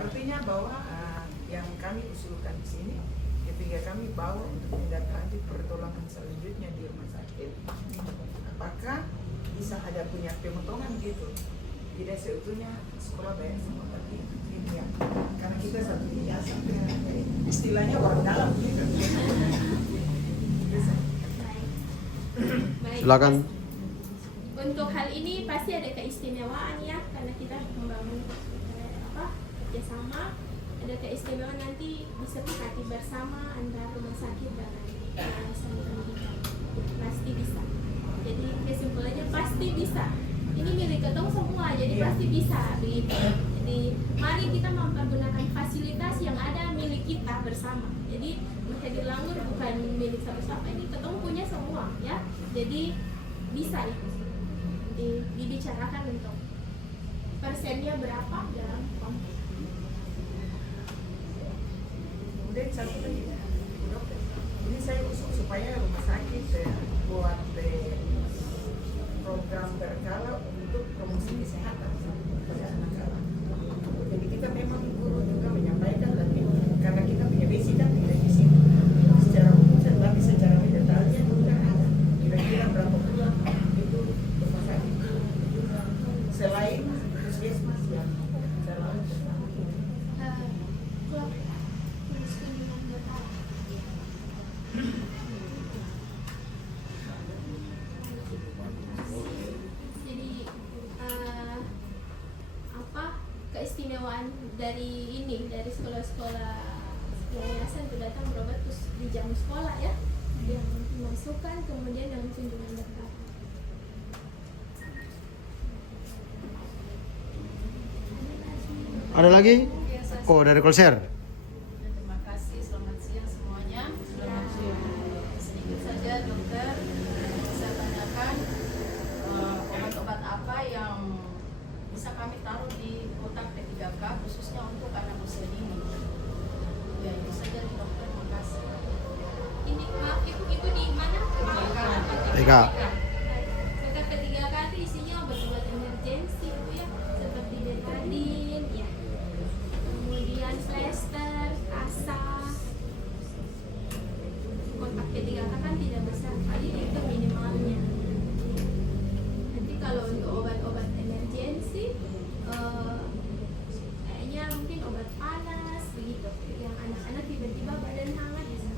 Artinya bahwa yang kami usulkan di sini ketika kami bawa untuk menindaklanjuti pertolongan selanjutnya di rumah sakit, apakah bisa ada punya pemotongan gitu? Tidak seutuhnya sekolah bayar semua, tapi ini ya, karena kita satu yayasan, istilahnya orang dalam gitu. Baik. Silakan. Untuk hal ini pasti ada keistimewaan ya, karena kita membangun kerjasama. Ada keistimewaan, nanti disepakati bersama antara rumah sakit dan yayasan pendidikan. Pasti bisa. Jadi kesimpulannya pasti bisa. Ini milik ketong semua, jadi pasti bisa begitu. Jadi mari kita mempergunakan fasilitas yang ada milik kita bersama. Jadi Hadir Langur bukan milik siapa-siapa, ini ketong punya semua ya. Jadi bisa itu. Dibicarakan untuk persennya berapa dalam konteks. Kemudian satu lagi, dokter, ini saya usul supaya rumah sakit buat program berkala untuk promosi kesehatan pada anak-anak. Jadi kita memang guru juga menyampaikan, tapi karena kita punya basic kan tidak di sini secara umum, tapi secara detailnya juga ada. Kira-kira berapa bulan itu rumah sakit selain puskesmas yang secara keistimewaan dari sekolah-sekolah yayasan itu datang berobat terus di jam sekolah ya, yang dimasukkan kemudian dalam kunjungan berkala. Ada lagi? Oh, dari Kolser. Terima kasih, selamat siang semuanya. Sedikit saja dokter, saya tanyakan obat-obat apa yang bisa kami taruh di kotak P3K khususnya untuk anak usia dini. Ya, itu saja dokter, terima kasih. Ini maaf, itu di mana? Eka. Kotak P3K itu isinya obat-obat emergensi itu ya, seperti betadine ya. Kemudian plester, asa. Kotak P3K kan tidak besar, paling itu minimalnya. Nanti kalau untuk obat-obat emergensi, kayaknya mungkin obat panas begitu. Yang anak-anak tiba-tiba badan hangat bisa.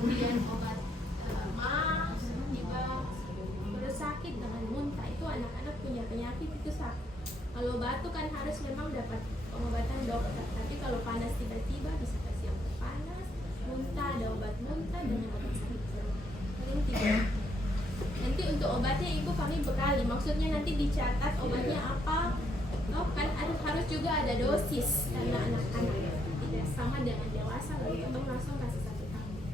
Kemudian obat mah, tiba perut sakit dengan muntah, itu anak-anak punya penyakit itu sakit. Kalau batuk kan harus memang dapat pengobatan dokter, tapi kalau panas tiba-tiba bisa kasih obat panas, muntah ada obat muntah dengan obat sakit perut. Paling tiga. Nanti untuk obatnya ibu kami bekali, maksudnya nanti dicatat obatnya apa. Oh, kan harus juga ada dosis karena anak-anak tidak sama dengan dewasa, lalu ketemu langsung kasih satu tablet.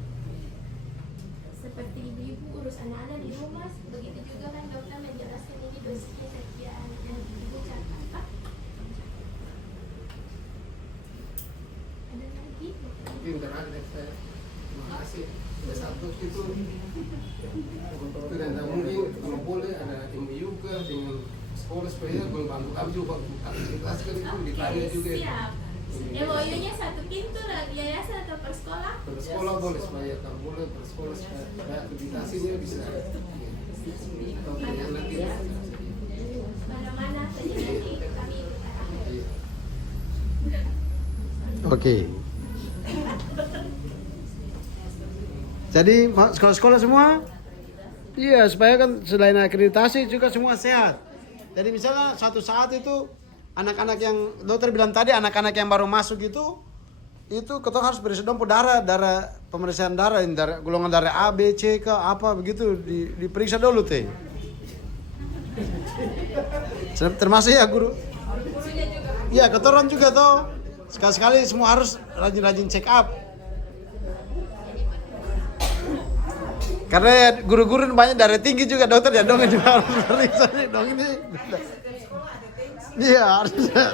Seperti ibu-ibu urus anak-anak di rumah, begitu juga kan dokter menjelaskan ini dosisnya sekian, dan ibu catat Pak. Ada lagi? Mungkin terakhir saya terima kasih. Ada satu itu dan mungkin kalau boleh ada MOU dengan sekolah supaya membantu kami juga aktivitas kan itu ditanya juga. Siap. MOU-nya satu pintu lagi yayasan atau per sekolah? Per sekolah boleh supaya kalau boleh per sekolah supaya aktivitasinya bisa. Nanti. Mana-mana saja nanti kami arahkan. Oke. Jadi sekolah-sekolah semua, iya supaya kan selain akreditasi juga semua sehat. Jadi misalnya suatu saat itu anak-anak yang dokter bilang tadi, anak-anak yang baru masuk itu kita harus periksa darah pemeriksaan darah, golongan darah A, B, C ke apa begitu diperiksa dulu teh. Termasuk ya guru. Iya, ketoran juga toh. Sekali-sekali semua harus rajin-rajin check up. Karena guru-guru banyak darah tinggi juga dokter ya dong juga harus periksa nih dong ini. Iya harusnya.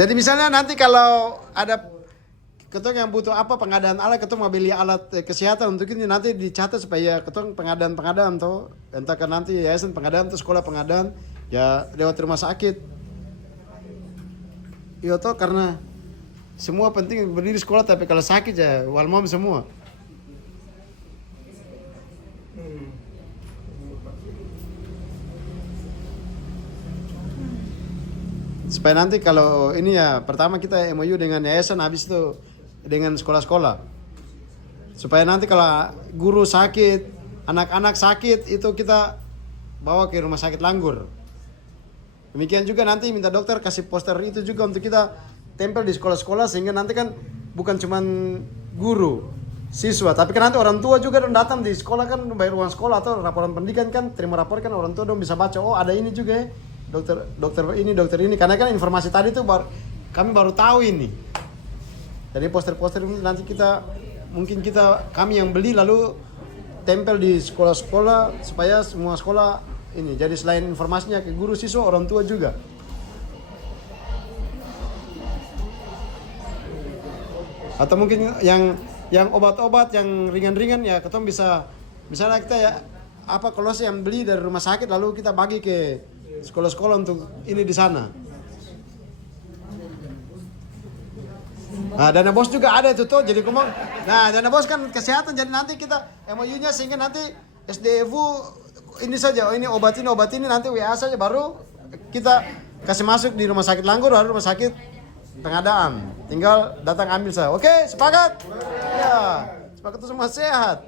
Jadi misalnya nanti kalau ada ketong yang butuh apa pengadaan alat, ketong mau beli alat kesehatan untuk ini nanti dicatat supaya ketong pengadaan tuh, entah kan nanti yayasan pengadaan tuh sekolah pengadaan ya lewat rumah sakit. Iya toh karena semua penting berdiri sekolah tapi kalau sakit ya walmom semua. Supaya nanti kalau ini ya pertama kita MOU dengan yayasan, habis itu dengan sekolah-sekolah. Supaya nanti kalau guru sakit, anak-anak sakit itu kita bawa ke rumah sakit Langgur. Demikian juga nanti minta dokter kasih poster itu juga untuk kita tempel di sekolah-sekolah sehingga nanti kan bukan cuman guru, siswa, tapi kan nanti orang tua juga datang di sekolah kan bayar uang sekolah atau laporan pendidikan kan terima rapor kan orang tua dong bisa baca oh ada ini juga ya. Dokter ini karena kan informasi tadi tuh kami baru tahu ini. Jadi poster-poster ini nanti kami yang beli lalu tempel di sekolah-sekolah supaya semua sekolah ini jadi selain informasinya ke guru siswa orang tua juga. Atau mungkin yang obat-obat yang ringan-ringan ya ketemu bisa misalnya kita ya apa kalau yang beli dari rumah sakit lalu kita bagi ke sekolah-sekolah untuk ini di sana. Nah, dana bos juga ada itu tuh. Jadi ngomong, nah dana bos kan kesehatan. Jadi nanti kita MOU-nya sehingga nanti SDFU ini saja. Oh ini obat ini nanti WA saja baru kita kasih masuk di rumah sakit Langgur lalu rumah sakit pengadaan. Tinggal datang ambil saya. Oke, sepakat? Ya, sepakat itu semua sehat.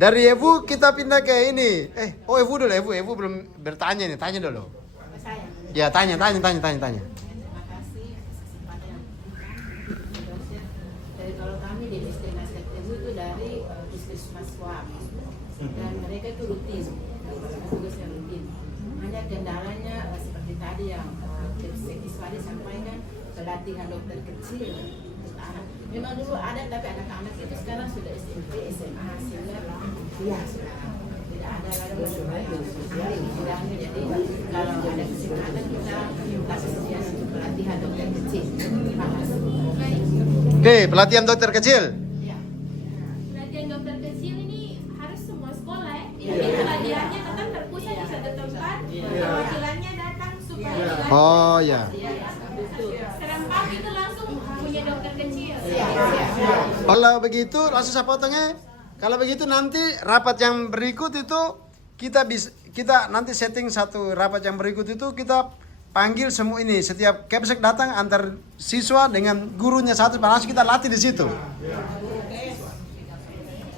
Dari Evu kita pindah ke ini. Evu dulu, Evu belum bertanya nih, tanya dulu. Saya. Ya, tanya. Terima kasih atas kesempatan yang diberikan. Dari kalau kami di distrik Nasihat Evu itu dari puskesmas swab dan mereka itu rutin, tugas yang rutin. Hanya kendalanya seperti tadi yang Sekiswadi sampaikan pelatihan dokter kecil untuk anak. Memang dulu ada tapi anak-anak itu sekarang sudah SMP, SMA sehingga ya sudah tidak ada lagi ahli di bidangnya. Jadi kalau ada kesempatan kita kasih sediaan untuk pelatihan dokter kecil. Terima kasih. Oke, pelatihan dokter kecil. Ya. Pelatihan dokter kecil ini harus semua sekolah ya. Iya. Jadi pelatihannya tetap terpusat di satu tempat, perwakilannya datang supaya belajar. Oh ya. Serempak itu langsung punya dokter kecil. Kalau begitu langsung saya potongnya. Kalau begitu nanti rapat yang berikut itu kita nanti setting satu rapat yang berikut itu kita panggil semua ini setiap Kepsek datang antar siswa dengan gurunya satu langsung kita latih di situ.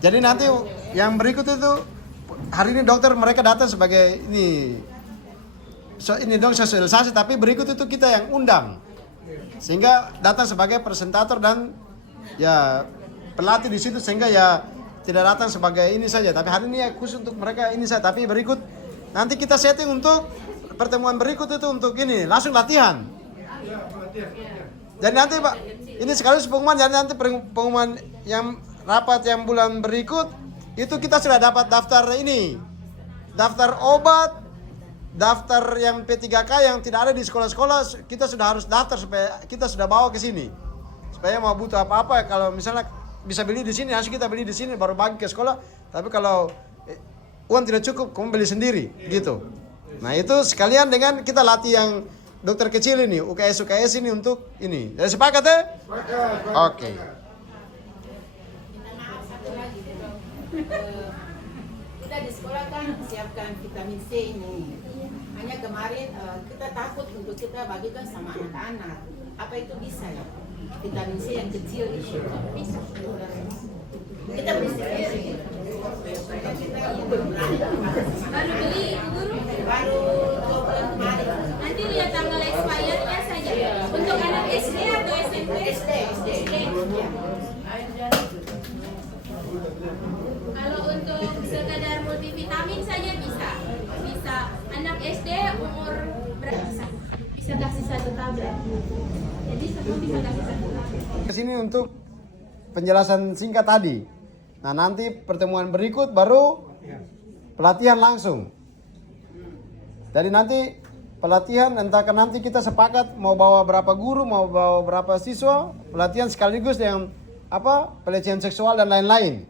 Jadi nanti yang berikut itu hari ini dokter mereka datang sebagai ini dong sosialisasi tapi berikut itu kita yang undang sehingga datang sebagai presentator dan ya pelatih di situ sehingga ya tidak datang sebagai ini saja tapi hari ini ya khusus untuk mereka ini saja tapi berikut nanti kita setting untuk pertemuan berikut itu untuk ini langsung latihan. Jadi nanti Pak ini sekaligus pengumuman jadi nanti pengumuman yang rapat yang bulan berikut itu kita sudah dapat daftar ini daftar obat daftar yang P3K yang tidak ada di sekolah-sekolah kita sudah harus daftar supaya kita sudah bawa ke sini supaya mau butuh apa-apa kalau misalnya bisa beli di sini harus kita beli di sini baru bagi ke sekolah tapi kalau uang tidak cukup kamu beli sendiri gitu. Nah itu sekalian dengan kita latih yang dokter kecil ini UKS ini untuk ini. Jadi sepakat ya? Oke. Minta maaf satu lagi. Kita di sekolah kan siapkan vitamin C ini. Hanya kemarin kita takut untuk kita bagikan sama anak-anak. Apa itu bisa ya? Vitamin C yang kecil itu bisa. Kita beli sendiri. Baru beli guru, Baru 2 bulan kemarin. nanti lihat tanggal expirednya saja. Untuk anak SD atau SMP? SD. Kalau untuk sekadar multivitamin saja bisa anak SD umur berapa bisa kasih 1 tablet. Jadi semua bisa kasih 1 tablet. Kesini untuk penjelasan singkat tadi. Nah nanti pertemuan berikut baru pelatihan langsung. Jadi nanti pelatihan, entahkah nanti kita sepakat mau bawa berapa guru, mau bawa berapa siswa, pelatihan sekaligus dengan pelecehan seksual dan lain-lain.